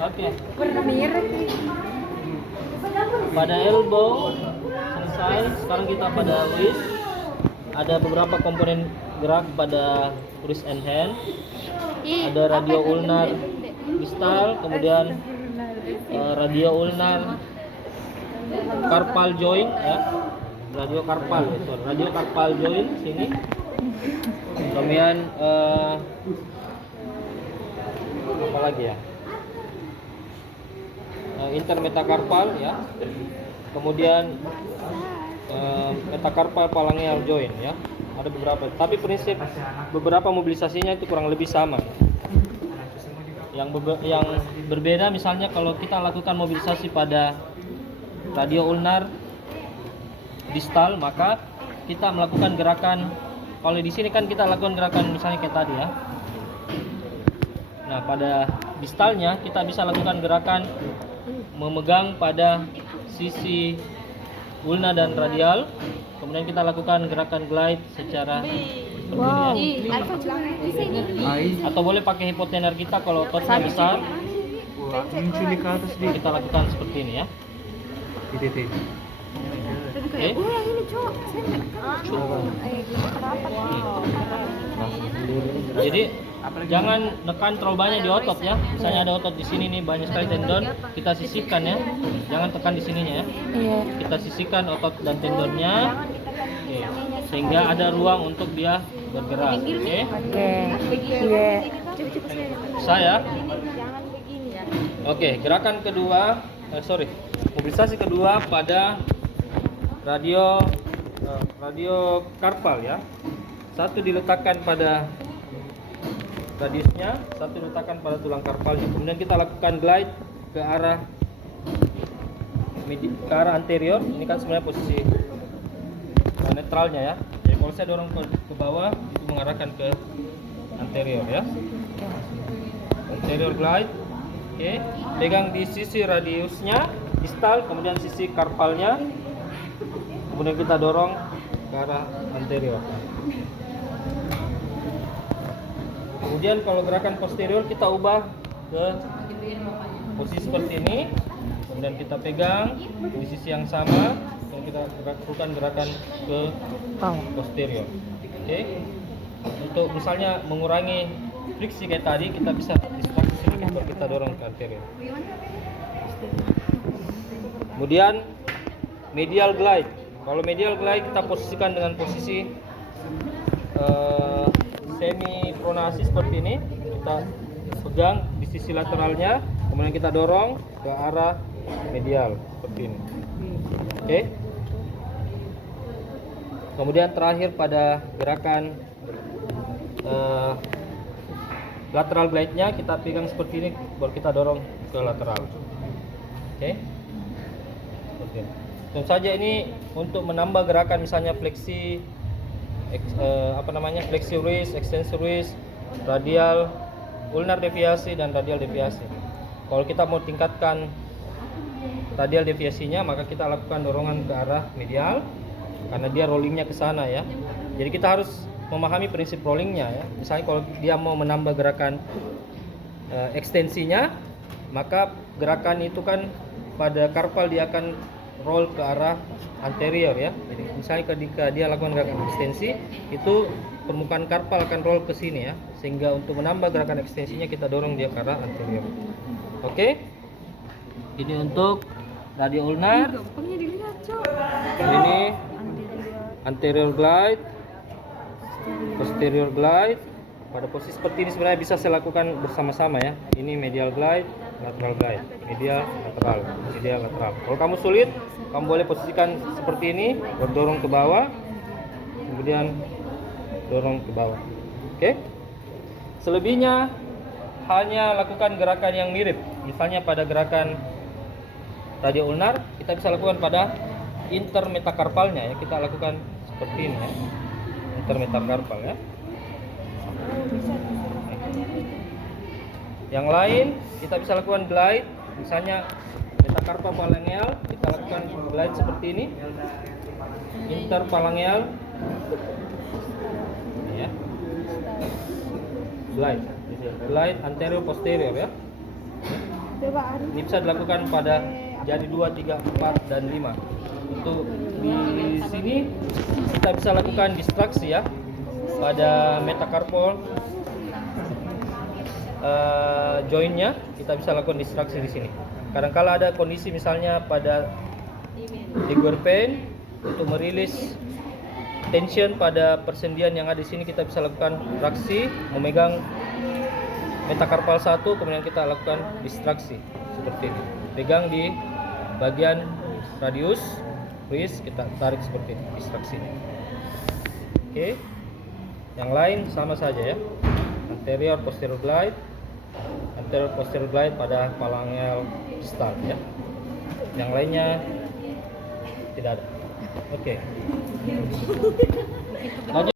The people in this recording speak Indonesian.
Oke. Warna merah. Pada elbow selesai. Sekarang kita pada wrist. Ada beberapa komponen gerak pada wrist and hand. Ada radio ulnar distal, kemudian radio ulnar carpal joint ya. Radio carpal joint sini. Kemudian apa lagi ya? Intermetacarpal ya. Kemudian metacarpal phalangeal joint ya. Ada beberapa, tapi prinsip beberapa mobilisasinya itu kurang lebih sama. Yang berbeda misalnya kalau kita lakukan mobilisasi pada radio ulnar distal, maka kita melakukan gerakan, kalau di sini kan kita lakukan gerakan misalnya kayak tadi ya. Nah, pada distalnya kita bisa lakukan gerakan memegang pada sisi ulna dan radial. Kemudian kita lakukan gerakan glide secara seperti ini ya. Atau boleh pakai hipotenar kita kalau ototnya besar. Kita lakukan seperti ini ya. Oke. Jadi jangan nekan terlalu banyak di otot ya. Misalnya ada otot di sini nih, banyak sekali tendon, kita sisihkan ya. Jangan tekan di sininya ya. Kita sisihkan otot dan tendonnya. Oke. Sehingga ada ruang untuk dia bergerak. Oke. Saya. Oke, gerakan kedua, mobilisasi kedua pada radio carpal ya. Satu diletakkan pada radiusnya, satu diletakkan pada tulang carpalnya. Kemudian kita lakukan glide ke arah anterior. Ini kan sebenarnya posisi netralnya ya. Jadi kalau saya dorong ke bawah, itu mengarahkan ke anterior ya. Anterior glide. Oke, pegang di sisi radiusnya distal, kemudian sisi carpalnya. Kemudian kita dorong ke arah anterior. Kemudian kalau gerakan posterior kita ubah ke posisi seperti ini. Kemudian kita pegang di sisi yang sama, dan kita lakukan gerakan ke posterior. Oke. Untuk misalnya mengurangi friksi kayak tadi, kita bisa distraksi sedikit baru kita dorong ke anterior. Kemudian medial glide. Kalau medial glide kita posisikan dengan posisi semi pronasi seperti ini. Kita pegang di sisi lateralnya, kemudian kita dorong ke arah medial seperti ini. Oke. Kemudian terakhir pada gerakan lateral glide-nya kita pegang seperti ini, baru kita dorong ke lateral. Oke. Oke. Tentu saja ini untuk menambah gerakan misalnya fleksi fleksi wrist, extensor wrist, radial ulnar deviasi dan radial deviasi. Kalau kita mau tingkatkan radial deviasinya, maka kita lakukan dorongan ke arah medial karena dia rollingnya ke sana ya. Jadi kita harus memahami prinsip rollingnya ya. Misalnya kalau dia mau menambah gerakan ekstensinya, maka gerakan itu kan pada carpal dia akan roll ke arah anterior ya. Jadi misalnya ketika dia lakukan gerakan ekstensi, itu permukaan carpal akan roll ke sini ya. Sehingga untuk menambah gerakan ekstensinya kita dorong dia ke arah anterior. Oke. Ini untuk radio ulnar. Ini anterior glide, posterior glide. Pada posisi seperti ini sebenarnya bisa saya lakukan bersama-sama ya. Ini medial glide, lateral glide, medial, lateral. Kalau kamu sulit, kamu boleh posisikan seperti ini, berdorong ke bawah, kemudian dorong ke bawah. Oke? Selebihnya hanya lakukan gerakan yang mirip. Misalnya pada gerakan radio ulnar, kita bisa lakukan pada intermetacarpalnya ya. Kita lakukan seperti ini ya. Intermetacarpal ya. Yang lain kita bisa lakukan glide, misalnya metacarpal phalangeal, kita lakukan glide seperti ini. Interphalangeal ya. Glide glide anterior posterior ya. Coba Ari. Ini bisa dilakukan pada jari 2, 3, 4, dan 5. Untuk di sini kita bisa lakukan distraksi ya pada metacarpal jointnya, kita bisa lakukan distraksi di sini. Kadang-kala ada kondisi misalnya pada ligure pain, untuk merilis tension pada persendian yang ada di sini kita bisa lakukan traksi, memegang metacarpal 1, kemudian kita lakukan distraksi seperti ini. Pegang di bagian radius, wrist, kita tarik seperti ini distraksinya. Oke. Yang lain sama saja ya. Anterior posterior glide, anterior posterior glide pada phalangeal distal ya. Yang lainnya tidak ada. Oke. Lanjut.